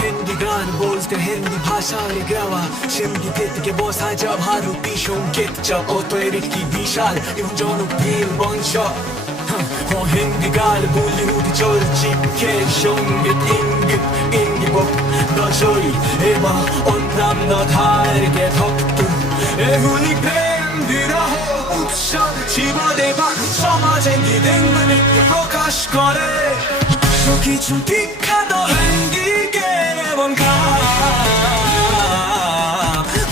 हिंदी गान बोलते हिंदी भाषा গ্রাওয়া সঙ্গীত থেকে বসা যা ভারতী সঙ্গীত যা অতএরিকি বিশাল এবং জনপ্রিয় বংশ হিন্দি গান বলি উঠে চলছি কে সঙ্গীত ইঙ্গিত ইঙ্গিত নজরি এবার অন্যান্য ধারকে ভক্ত এগুলি প্রেম বিরহ উৎসব জীবনে বা সমাজে নিদেঙ্গনে প্রকাশ করে কিছু বিখ্যাত হিন্দি গান এবং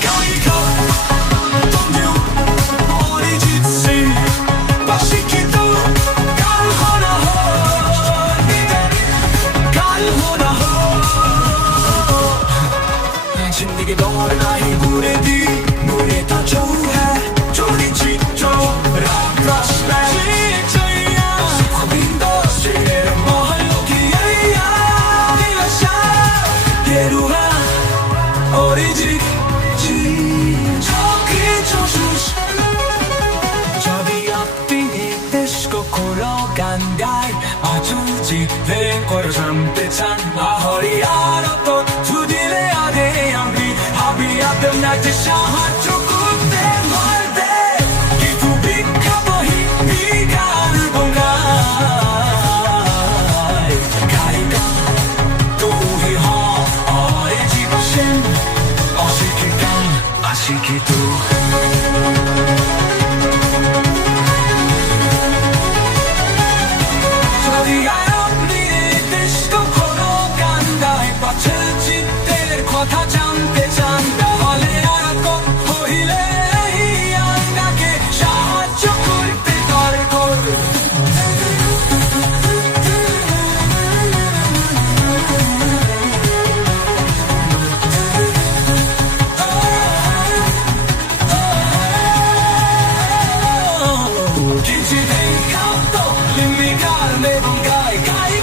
গায়িকা তন্ময় অরিজিৎ সিং বা শিক্ষিত গান হনা গান হনা जिंदगी दौड़ नहीं बुरे दी बुरे था जो है चोरी चीट जो रात रात Chiquito কথা জানতে চান তাহলে হইলে আপনাকে সাহায্য করতে দরকার Kimse venga, limmi calme, bongai,